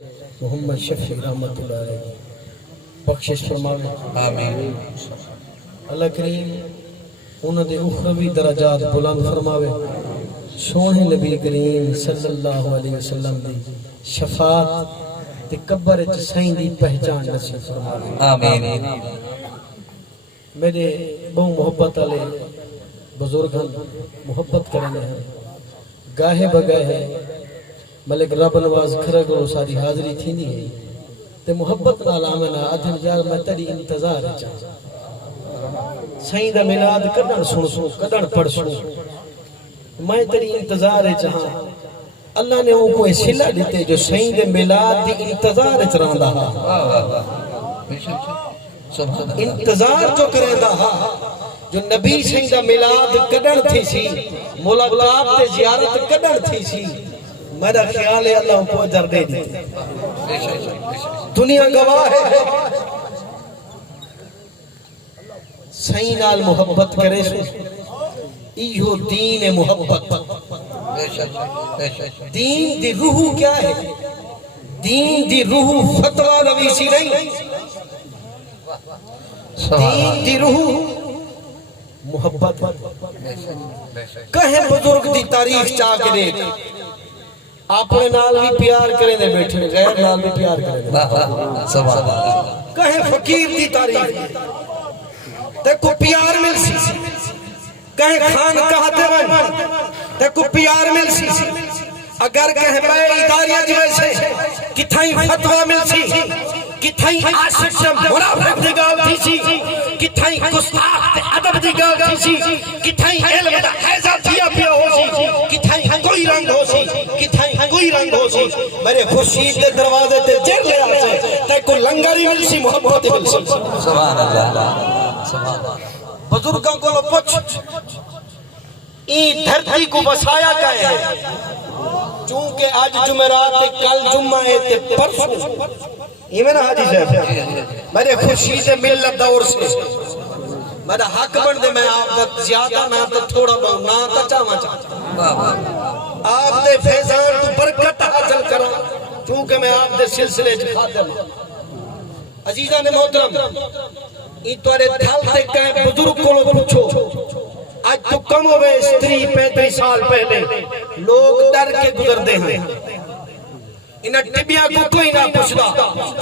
محمد شفیع رحمت اللہ علیہ بخشش فرماوے آمین۔ اللہ کریم انہوں دے اخروی درجات بلند فرماوے، سونے نبی کریم صلی اللہ علیہ وسلم دی شفاعت تے قبر وچ سائیں دی پہچان نصیب فرماوے آمین۔ میرے بہو محبت والے بزرگ محبت کرنے ہیں، گاہے بگاہے ملک رب نواز کھرگو ساری حاضری تھی نہیں ہے تے محبت نال آمنا ادھن یار میں تیری انتظار چاہتا سائیں دا میلاد کدن سن سن کدن پڑھ سن میں تیری انتظار چاہاں اللہ نے وہ کوئی صلہ دیتے جو سائیں دے میلاد دی انتظار چراندا ہا انتظار جو کریندا ہا جو نبی سائیں دا میلاد کدن تھی سی ملاقات تے زیارت کدن تھی سی میرا خیال ہے اللہ کو اجر دے دیتے دنیا گواہ ہے سائیں نال محبت کرے سو ایہو دین محبت دین دی روح کیا ہے دین دی روح فتوہ نویسی نہیں دین دی روح محبت کہیں بزرگ دی تاریخ چاہ کے دیکھ اپنے نال بھی پیار کریں دے بیٹھے غیر نال بھی پیار کریں دے کہیں فقیر دی تاریخ دیکھو پیار مل سی کہیں خان کہتے بن دیکھو پیار مل سی اگر کہیں بے اداریاں جو ایسے کتھائی فتوہ مل سی کتھائی عاشق سے منافق دی گاو تھی سی کتھائی گستاخ تے ادب دی گاو تھی سی کتھائی علم دا حیضہ تھیا پیا ہو سی کتھائی کوئی رنگ ہو سی کتھائی کوئی رنگ ہو سی میرے خورشید کے دروازے تے جر لے آسے تے کو لنگری مل سی محبت مل سی سبحان اللہ بزرگاں کو لو پچھ این دھرتی کو بسایا کہے ہیں چونکہ آج جمعرات کل جمعہ تے پرسوں یہ میں نے حاجی صاحب میرے خورشید ملت دور سے میرا حق بن دے میں آپ دا زیادہ نہ تو تھوڑا بہت نہ تا چاہاں چاہتا آپ دے فیضان تو برکت حاصل کرا چونکہ میں آپ دے سلسلے خاتم عزیزان محترم یہ توارے تھال تے کہیں بزرگ کو لو پوچھو آج تو کم ہوئے استری 35 سال پہلے لوگ ڈر کے گزر دے ہیں انہاں ٹبیاں کو کوئی نہ پوچھدا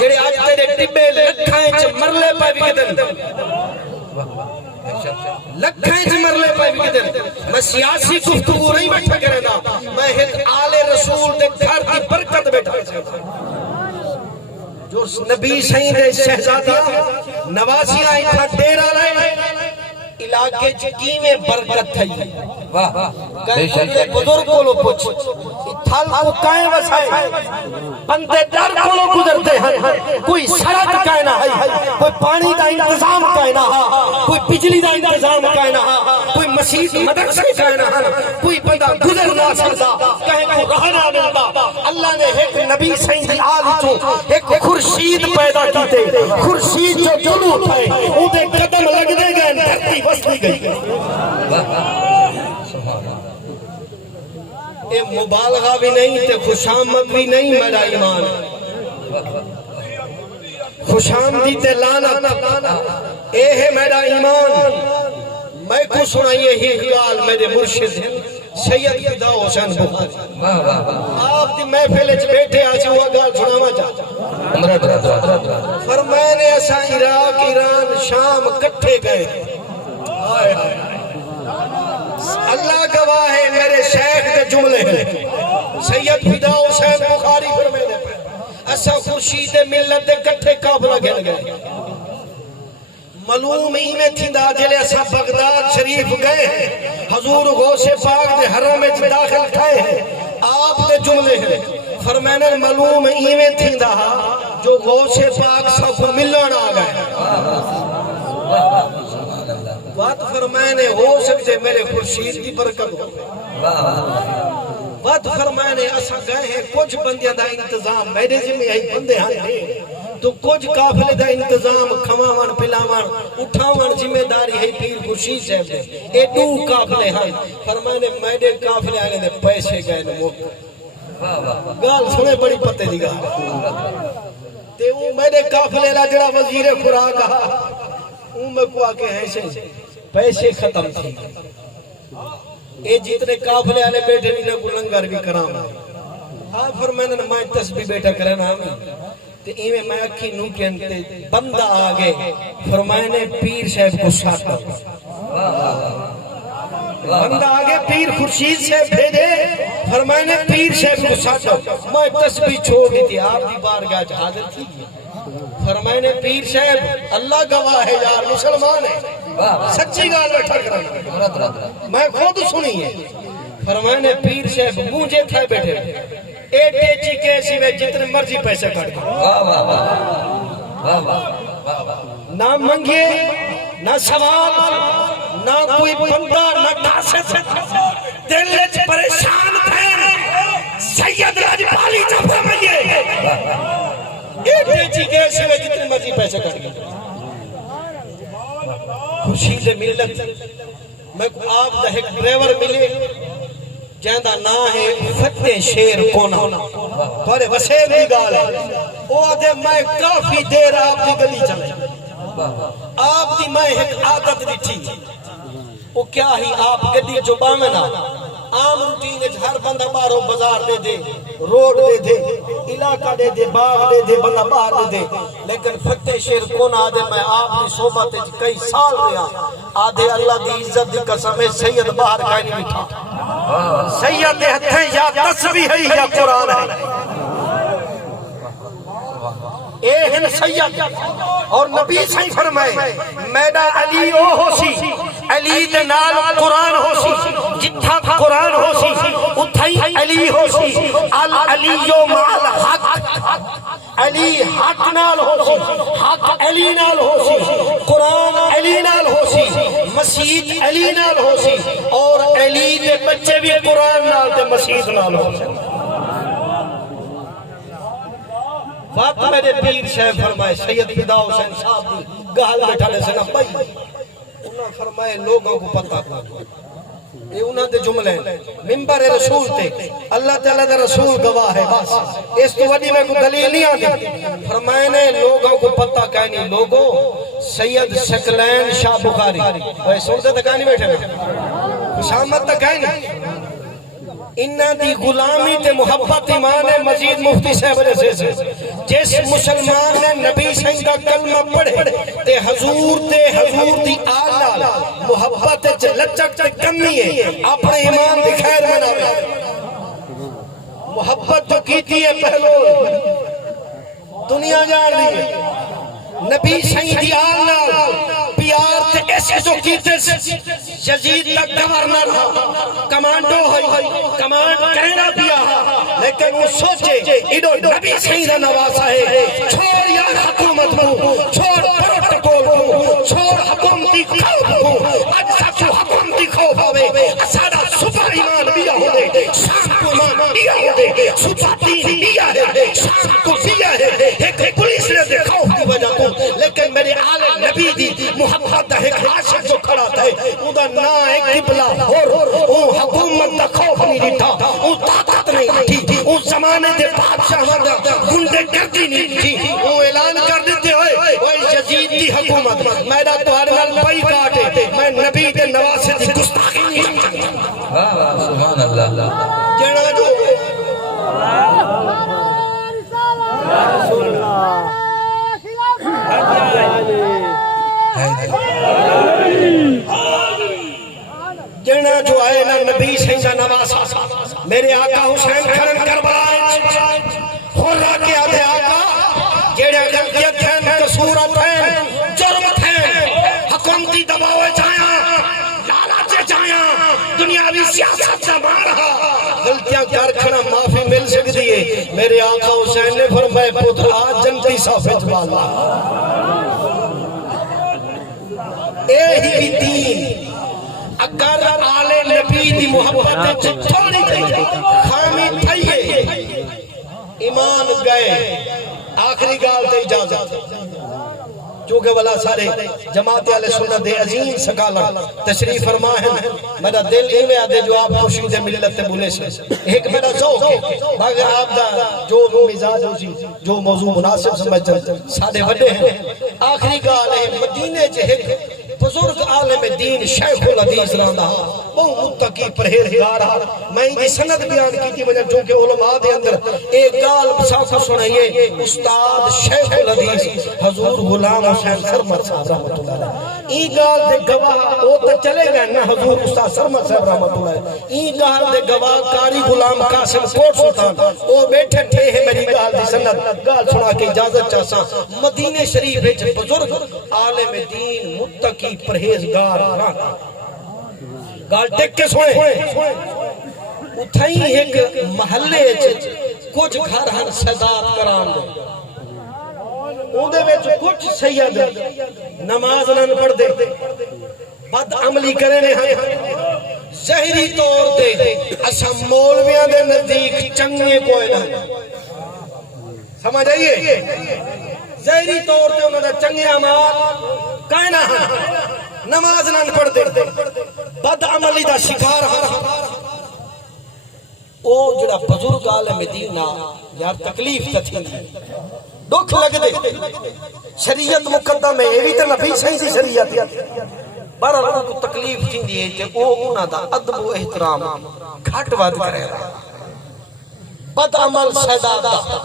جڑے آج تیرے ٹبے لکھائیں چ مرلے پہ بھی دن لکھائیں چ مرلے پہ بھی دن میں سیاسی گفتگو نہیں بیٹھا کرنا میں ایک آل رسول دے گھر دی برکت بیٹھا جو نبی سائیں دے شہزادیاں نوازیاں ایتھا ڈیرا لائے علاقے چکی میں برکت تھئی کہیں بزرگ کو لو پوچھ تھال کو کائیں وسائے بندے ڈر کو لو گزرتے ہیں کوئی سڑک کائیں نہ ہے کوئی پانی دا انتظام کائیں نہ ہے کوئی بجلی دا انتظام کائیں نہ ہے کوئی مسجد مدرسے کائیں نہ ہے کوئی بندہ گزر نہ سکتا کہیں کو رہ نہ ملتا اللہ نے ایک نبی سائیں دی آل چو ایک خورشید پیدا کیتے خورشید جو جلو اٹھائے اندھے قدم لگ دے گئے دھرتی بستی گئی اے مبالغہ بھی نہیں تے خوشامد بھی نہیں میرا ایمان خوشامدی تے لانا اے ہے میرا ایمان میں کو سنائیے ہی خیال میرے مرشد سید فدا حسین بخاری آپ دی محفل وچ بیٹھے آج ہوا گال سناوا چاہتا فرمائے نے ایسا عراق ایران شام کٹھے گئے اللہ گواہ ہے میرے شیخ کے جملے ہیں سید فدا حسین بخاری فرمائے ایسا خورشید ملت دے کٹھے قابلہ گھن گئے معلوم ہی میں تھی دا جلے ایسا بغداد شریف گئے حضور غوث پاک دے حرم میں داخل تھائے ہیں آپ دے جملے ہیں فرمائے معلوم ہی میں تھی دا جو غوث پاک سب کو ملن آ گئے بات فرمائے ہو سکتے میرے خورشید کی برکت ہو بات فرمائے ایسا گئے ہیں کچھ بندیاں دا انتظام میرے ذمہ یہی بندے ہیں تو کچھ قافلے دا انتظام کھواون پلاون اٹھاون ذمہ داری ہے پیر خورشید صاحب دے اے دو قافلے ہیں فرمائے میرے قافلے آنے دے پیسے گئے نہ موقع گال سنے بڑی پتے دی گال تے وہ میرے قافلے لا جڑا وزیر خوراک میں کو آکے ایسے پیسے ختم تھی اے جتنے قافلے والے بیٹھے نہیں کو لنگر بھی کرام فرمائے میں تسبیح بیٹھا کرنا تے ایویں میں اکھی نو کہتے بندہ آگے فرمائے نے پیر صاحب کو ساتھ بندہ آگے پیر خورشید سے بھیجے فرمائے نے پیر صاحب کو ساتھ میں تسبیح چھوڑ دی تھی آپ دی بارگاہ حاضر تھی فرمائے نے پیر صاحب اللہ گواہ ہے یار مسلمان ہے سچی گال بیٹھا کرنا میں خود سنی ہے فرمائے نے پیر صاحب مجھے تھے بیٹھے ایٹے چیکے سیوے جتنے مرضی پیسے کٹ گئے نہ منگیے نہ سوال نہ کوئی بندہ نہ ٹاسے سے دل وچ پریشان تھے سید لاجپالی جب فرمائیے ایٹے چیکے سیوے جتنے مرضی پیسے کٹ گئے خوشی دے ملت میں آپ دا ایک ڈرائیور ملے جہاں نا ہے فتح شیر کونا بڑے وسیع دی گال ہے وہ آدھے میں کافی دیر آپ دی گلی چلے آپ دی میں ایک عادت دی تھی وہ کیا ہی آپ گلی جو بامنا عام روٹین ہر بندہ بارو بازار دے دے روڈ دے دے علاقہ دے دے باغ دے دے بندہ باہر دے دے لیکن فتح شیر کونا آدھے میں آپ دی صحبت کئی سال رہا آدھے اللہ دی عزت دی قسم ہے سید باہر کہیں نہیں بٹھا سید ہتھیں یا تسبیح ہے یا قرآن ہے اے ہن سید اور نبی صحیح فرمائے میڈا علی او ہو سی علی دے نال قرآن ہو سی جتھا قرآن ہو سی اتھائی علی ہو سی علیو مال حق علی حق نال ہو سی حق علی نال ہو سی قرآن علی نال ہو سی مسجد علی نال ہو سی اور علی دے بچے بھی قرآن نال تے مسجد نال ہو سی بات میرے پیر صاحب فرمائے سید فدا حسین صاحب دی گال بیٹھا لے سے نہ پائی انہاں فرمائے لوگوں کو پتہ یہ انہاں دے جملے منبر رسول تے اللہ تعالیٰ دے رسول گواہ ہے بس اس تو وڈی میں کوئی دلیل نہیں آتی فرمائے نے لوگوں کو پتہ کہنی لوگوں سید شکلین شاہ بخاری وہ سنتے تک نہیں بیٹھے میں خوشامت تک کہنی انہ دی غلامی تے محبت ایمان ہے مزید مفتی صاحب سے جس مسلمان نے نبی صحیح کا کلمہ پڑھے تے حضور دی آل محبت لچک تے کمی ہے اپنے ایمان دی خیر مناوے محبت تو کیتی ہے پہلو دنیا جان لی نبی صحیح دی آل پیار تے ایسے جو کیتے یزید تک گورنر کمانڈو ہوئی کمانڈ کہنا پیا لیکن وہ سوچے ایڈو نبی صحیح نہ نواسا ہے چھوڑ یار حکومت کو چھوڑ پروٹوکول کو چھوڑ حکومتی خوف کو آج سب کو حکومتی خوف ہوئے اسادہ صبح ایمان بیا ہو دے شام کو ایمان بیا ہو دے صبح دین بیا ہے شام کو بیا ہے ایک پولیس نے دے خوف کی وجہ کو لیکن میرے آل نبی دی محبت ایک عاشق جو کھڑا تھا اُدا نا ایک قبلہ اور حکومت دا خوف نہیں دیتا وہ طاقت نہیں تھی وہ زمانے دے بادشاہ دا گنڈے گردی نہیں تھی وہ اعلان کر دیتے ہوئے وہ یزید دی حکومت میرا توارے نال بائی کاٹے میں نبی دے نواسے دی گستاخی نہیں سبحان اللہ جنا جو جنا جو آئے نا نبی سنجا نواسا میرے آقا حسین کھرن کربلا خورا کے آدھے آقا جیڑے غلطیت ہیں قصورت ہیں جرمت ہیں حکومتی دباوے جائیں لالچے جائیں دنیاوی سیاست نہ مارا غلطیاں کر کھنا معافی مل سکتی ہے میرے آقا حسین نے فرمائے پتر آج جنتی صافت والا اے ہی دین اگر آلے نبی دی محبت تھوڑی خامی تھئیے ایمان گئے آخری گال تے اجازت جو کہ والا سارے جماعت اہل سنت دے عظیم سکالہ تشریف فرما ہے میرا دل ایویں آدھے جو آپ خورشید ملت تے بولے سے ایک میرا ذوق ہے مگر آپ دا جو مزاج ہو سی جو موضوع مناسب سمجھ سارے وڈے ہیں آخری گال ہے مدینے چ ایک بزرگ عالم دین شیخ الحدیث رہندا بہت متقی پرہیزگار میں یہ سند بیان کی تھی وجہ چونکہ علماء دے اندر ایک گال ساتھ سنائیے استاد شیخ الحدیث حضور غلام حسین سرمد صاحب رحمۃ اللہ علیہ ای گال دے گواہ وہ تو چلے گئے نا حضور استاد سرمد صاحب رحمۃ اللہ علیہ ای گال دے گواہ قاری غلام قاسم کوٹ سلطان وہ بیٹھے تھے ہے میری گال دی سند گال سنا کے اجازت چاہساں مدینے شریف وچ بزرگ عالم دین متقی پرہیزگار گال ٹک کے سوئے اتھائیں ایک محلے کچھ گھر ہن سادات کرام دے اودے وچ کچھ سید نماز نہ پڑھ دے بد عملی کرے نے ظاہری طور تے اسا مولویاں دے نزدیک چنگے کوئی نہ سمجھ آئیے ظاہری طور تے انہاں دا چنگے اعمال کائیں نہ نماز نہ پڑھ دے بد عملی دا شکار او جڑا بزرگ عالم دین یار تکلیف تھی دکھ لگ دے شریعت مقدم ہے یہ بھی تو نبی صحیح سی شریعت بہرحال کو تکلیف تھی ہے کہ او انہاں دا ادب و احترام گھٹ ود کرے بد عمل سادات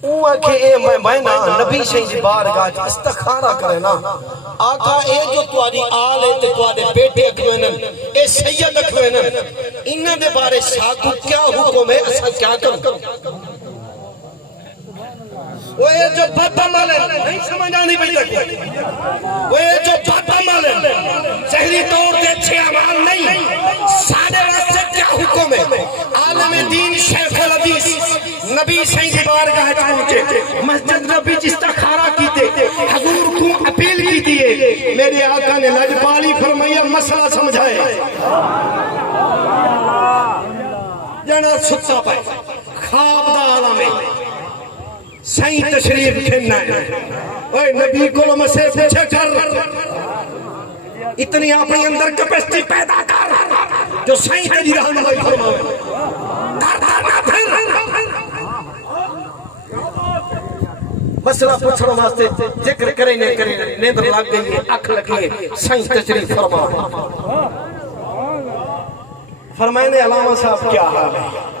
او کہ اے میں نا نبی صحیح بارگاہ استخارہ کرے نا آقا اے جو تواڈی آل ہے تے تواڈے بیٹے اکھوینن اے سید اکھوینن انہاں دے بارے ساتھ کیا حکم ہے اسا کیا کروں وہ یہ جو بد عمل ہے نہیں سمجھ آنی پئی تک وہ یہ جو بد عمل ہے ظاہری طور تے اچھے اعمال نہیں سارے واسطے کیا حکم ہے عالم دین شیخ الحدیث نبی صحیح کی بارگاہ پہنچے مسجد نبی استخارہ کیتے حضور کو اپیل کی دیے میرے آقا نے لجپالی فرمایا مسئلہ سمجھائے جانا ستا پائے خواب دا عالم ہے صحیح تشریف کھننا ہے اوہ نبی کو مسئلہ پوچھے کر اتنی اپنی اندر کپیسٹی پیدا کر جو صحیح تیری رہنمائی فرمائے نہ پھر مسئلہ پوچھنا واسطے ذکر کریں نیندر لگ گئی ہے اکھ لگی ہے صحیح تشریف فرمائے فرمائے نے علامہ صاحب کیا حال ہے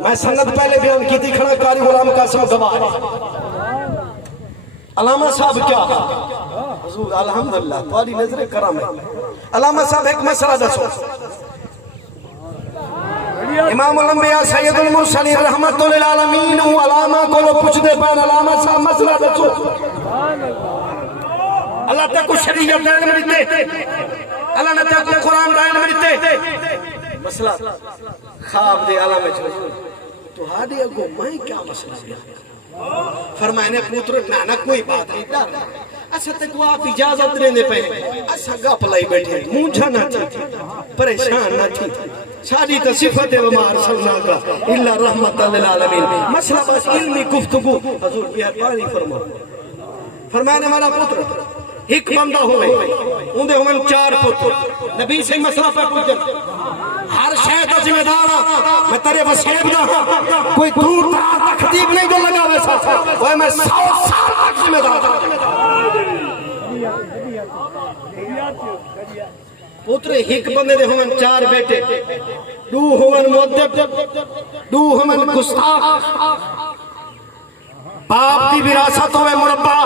میں سند پہلے بیان کی تھی کھڑا قاری غلام قاسم گواہ علامہ صاحب کیا حضور الحمدللہ تمہاری نظر کرم ہے علامہ صاحب ایک مسئلہ دسو امام الانبیاء سید المرسلین رحمت للعالمین علامہ کو لو پوچھ دے پان علامہ صاحب مسئلہ دسو اللہ تک کو شریعت دائن ملتے اللہ نے تک کو قرآن دائن ملتے مسئلہ خواب دے علامہ چھو تو ہادی اگو میں کیا مسئلہ دیا فرمائنے پوتر نانا کوئی بات نہیں ڈر اسا تک وہ آپ اجازت دینے پہ اسا گپ لائی بیٹھے مونجھا نہ تھی پریشان نہ تھی ساری تو صفت وما ارسلنا کا الا رحمت للعالمین مسئلہ بس علمی گفتگو حضور مہربانی فرمائنے ہمارا پتر ایک بندہ ہوئے اندے ہوئے 4 پتر نبی سے مسئلہ پہ پوچھا ہر شہد ذمہ دار میں تیرے وسیب نہ کوئی دور تخطیب نہیں جو لگا ویسا وہ میں 100 سال ذمہ دار پتر ایک بندے دے ہوئے 4 بیٹے 2 ہوئے مؤدب 2 ہوئے گستاخ باپ دی وراثت ہوئے مربع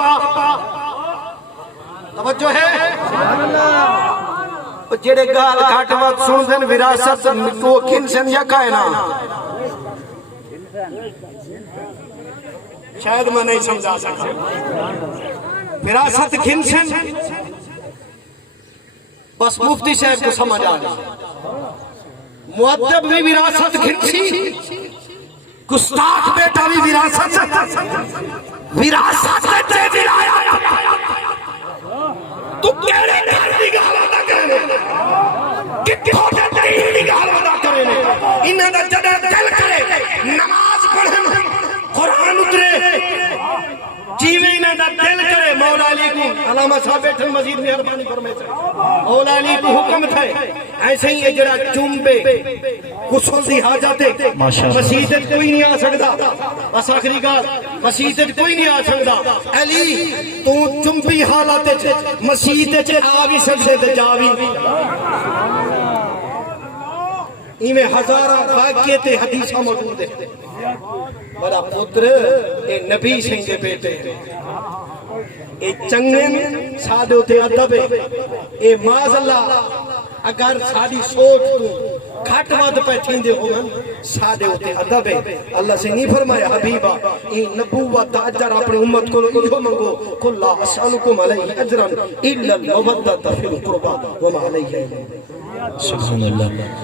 توجہ ہے جڑے گال گھٹ وقت سن دن وراثت کو کھنسن یا کائنا شاید میں نہیں سمجھا سکتا وراثت کھنسن بس مفتی صاحب کو سمجھ آ گیا مؤدب بھی وراثت کھنسی گستاخ بیٹا بھی وراثت تے ولایا تو کیڑے گھر دی گال ادا کرنے کتھوں دے دین دی گال ادا کرنے انہاں دا جڑا دل کرے نماز پڑھن قرآن اترے معلوم علامہ صاحب بیٹھے مزید مہربانی فرمائے مولا علی کو حکم تھے ایسے ہی جڑا چومبے غسل دی حاجت مسجد کوئی نہیں آ سکدا بس آخری گال مسجد کوئی نہیں آ سکدا علی تو چومبی حالت مسجد چ آ بھی سکدے تے جا بھی ایویں ہزاراں واقعے تے حدیثاں موجود ہیں بڑا پتر اے نبی سنگ دے بیٹے اے چنگن سادے تے ادب اے معاذ اللہ اگر ساری سوچ تو گھٹ ود پہ تھیندے ہون سادے تے ادب اللہ سے نہیں فرمایا حبیبا اے نبوت دا اجر اپنی امت کو ایو منگو قل لا اسالکم علیہ اجرا الا المودۃ فی القربى وما علیہ سبحان اللہ